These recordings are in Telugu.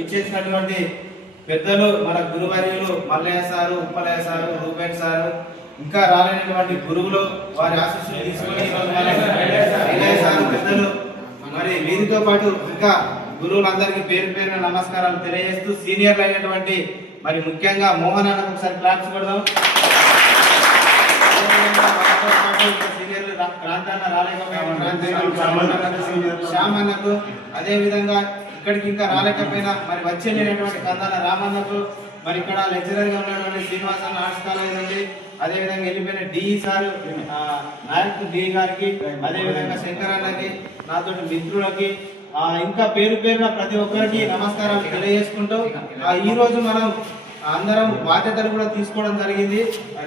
ఇచ్చేసినటువంటి పెద్దలు మన గురువర్యులు మల్లయ్య సారు, ఉప్పలయ్య సారు, రూపేట్ సారు, ఇంకా రాలేనటువంటి గురువులు వారి ఆశీస్సులు తీసుకుని సారు పెద్దలు మరి వీరితో పాటు ఇంకా గురువులందరికీ పేరు పేరున నమస్కారాలు తెలియజేస్తూ సీనియర్లు అయినటువంటి మరి ముఖ్యంగా మోహన్ అన్నకు ఒకసారి క్లాప్స్ కొడదాం. సీనియర్లు ప్రాంతాన్న రాలేకపోయిన శ్యామ్ అన్నకు, అదే విధంగా ఇక్కడికి ఇంకా రాలేకపోయినా మరి వచ్చే లేనటువంటి కందాల రామన్నకు, మరి ఇక్కడ లెక్చరర్ గా ఉన్నటువంటి శ్రీనివాస అన్న ఆర్ట్స్ కాలేజ్ నుండి, అదే విధంగా వెళ్ళిపోయిన డిఈ సార్ నాయక్ డి గారికి, అదే విధంగా శంకర్ అన్నకి, నాతోటి మిత్రులకి, ఇంకా పేరు పేరున ప్రతి ఒక్కరికి నమస్కారాలు తెలియజేసుకుంటూ ఈ రోజు మనం అందరం బాధ్యతలు కూడా తీసుకోవడం జరిగింది.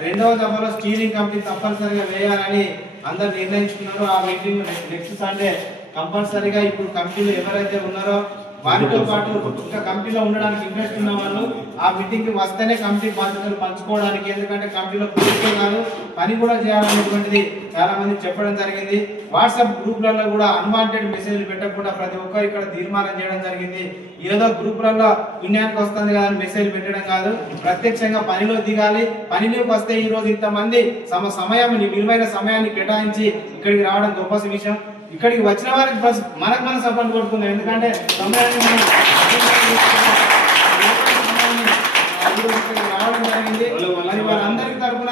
రెండవ దఫాలో స్టీరింగ్ కమిటీ తప్పనిసరిగా వేయాలని అందరు నిర్ణయించుకున్నారు. ఆ మీటింగ్ నెక్స్ట్ సండే కంపల్సరీగా ఇప్పుడు కమిటీలు ఎవరైతే ఉన్నారో వారితో పాటు ఇంకా కమిటీలో ఉండడానికి ఇంట్రెస్ట్ ఉన్న వాళ్ళు ఆ మీటింగ్ కి వస్తేనే కమిటీ బాధ్యతలు పంచుకోవడానికి, ఎందుకంటే కమిటీలో పూర్తిగా కాదు పని కూడా చేయాలనేటువంటిది చాలా మంది చెప్పడం జరిగింది. వాట్సాప్ గ్రూప్లలో కూడా అన్వాంటెడ్ మెసేజ్లు పెట్టకుండా ప్రతి ఒక్కరు ఇక్కడ తీర్మానం చేయడం జరిగింది. ఏదో గ్రూపులలో పుణ్యానికి వస్తుంది కదా అని మెసేజ్ పెట్టడం కాదు, ప్రత్యక్షంగా పనిలో దిగాలి. పనిలోకి వస్తే ఈ రోజు ఇంతమంది సమయం విలువైన సమయాన్ని కేటాయించి ఇక్కడికి రావడం గొప్ప విషయం. ఇక్కడికి వచ్చిన వారికి మనకు మనం సపోర్ట్ కొడుతున్నాం, ఎందుకంటే సమయాన్ని రావడం జరిగింది. మరి వాళ్ళందరి తరఫున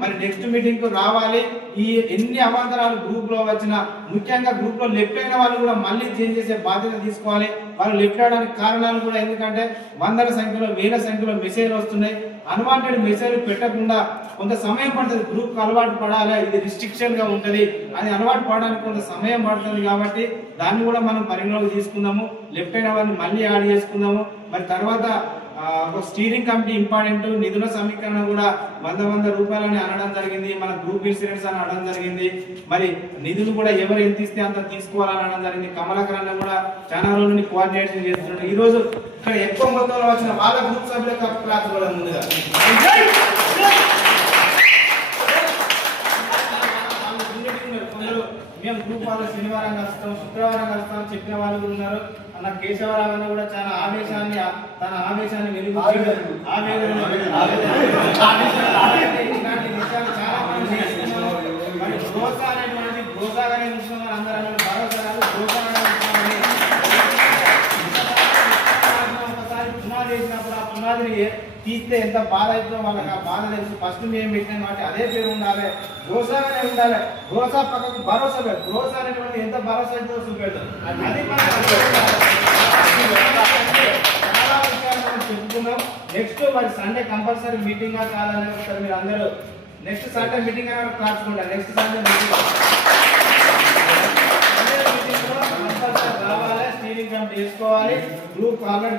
మరి నెక్స్ట్ మీటింగ్ కు రావాలి. ఈ ఎన్ని అవాంతరాలు గ్రూప్ లో వచ్చినా, ముఖ్యంగా గ్రూప్ లో లెఫ్ట్ అయిన వాళ్ళు కూడా మళ్ళీ చేంజ్ చేసే బాధ్యత తీసుకోవాలి. వాళ్ళు లెఫ్ట్ అవడానికి కారణాలు కూడా, ఎందుకంటే వందల సంఖ్యలో వేల సంఖ్యలో మెసేజ్లు వస్తున్నాయి. అన్వాంటెడ్ మెసేజ్లు పెట్టకుండా కొంత సమయం పడుతుంది. గ్రూప్ కు అలవాటు పడాలి, ఇది రిస్ట్రిక్షన్ గా ఉంటది అని అలవాటు పడడానికి కొంత సమయం పడుతుంది. కాబట్టి దాన్ని కూడా మనం పరిగణలోకి తీసుకుందాము. లెఫ్ట్ అయిన వారిని మళ్ళీ యాడ్ చేసుకుందాము. మరి తర్వాత ఒక స్టీరింగ్ కమిటీ ఇంపార్టెంట్, నిధుల సమీకరణ కూడా 100 రూపాయలని అనడం జరిగింది. మన గ్రూప్ ఇన్సూరెన్స్ అని అనడం జరిగింది. మరి నిధులు కూడా ఎవరు ఎంత ఇస్తే అంత తీసుకోవాలని అనడం జరిగింది. కమలాకరణ కూడా చాలా రోజుల నుండి కోఆర్డినేషన్ చేస్తున్నాడు. ఈ రోజు ఇక్కడ ఎక్కువ మొత్తంలో వచ్చిన వాళ్ళ గ్రూప్ సభ్యులకు క్లాస్ కూడా ముందుగా మేము గ్రూప్ వాళ్ళు శనివారం కలుస్తాం, శుక్రవారం కలుస్తాం చెప్పిన వాళ్ళు కూడా ఉన్నారు. అన్న కేశవరావు అన్న కూడా చాలా తన ఆవేశాన్ని వెలుగుచ్చి ఇలాంటి విషయాలు చాలా మంది చేస్తున్నాం. మరి గోసా అనేటువంటి గోసాగానే ఉంటున్నాం. అందరూ భరోసా కాదు, గోసా ఒకసారి పునాది వేసినప్పుడు ఆ పునాదిని తీస్తే ఎంత బాధ అవుతుందో వాళ్ళకి ఆ బాధ తెలుసు. ఫస్ట్ మేము పెట్టినాం కాబట్టి అదే పేరు ఉండాలి, గోసాగానే ఉండాలి. గోసా పక్కకు భరోసా పెడదు, గోసా అనేటువంటి ఎంత భరోసా అవుతుందో చూపెడతాం. అది చాలా విషయాలు మనం చెప్పుకున్నాం. నెక్స్ట్ మరి సండే కంపల్సరీ మీటింగ్ కాదని ఒకసారి మీరు అందరూ నెక్స్ట్ సండే మీటింగ్ అని రాసుకుంటారు. నెక్స్ట్ సండే మీటింగ్ రావాలి, స్టీరింగ్ కమిటీ చేసుకోవాలి. Group already